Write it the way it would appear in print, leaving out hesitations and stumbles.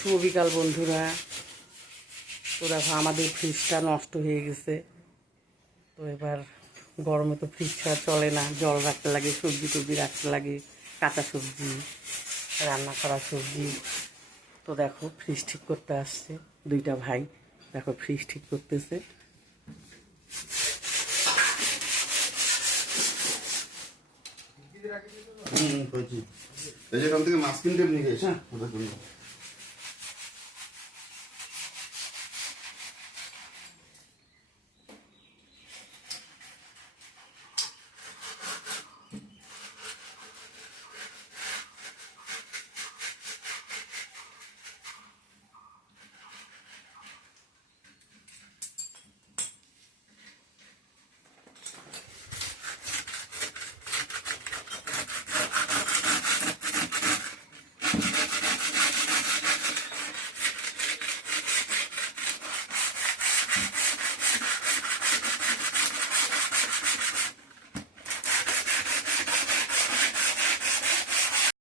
শুভ বিকাল বন্ধুরা। তো দেখো আমাদের ফ্রিজটা নষ্ট হয়ে গেছে। তো এবার গরমে তো ফ্রিজ ছাড়া চলে না, জল রাখতে লাগে, সবজি টবজি রাখতে লাগে, কাঁচা সবজি, রান্না করা সবজি। তো দেখো ফ্রিজ ঠিক করতে আসছে দুইটা ভাই, দেখো ফ্রিজ ঠিক করতেছে। এখান থেকে মাছ কিনতে নিয়ে গেছে।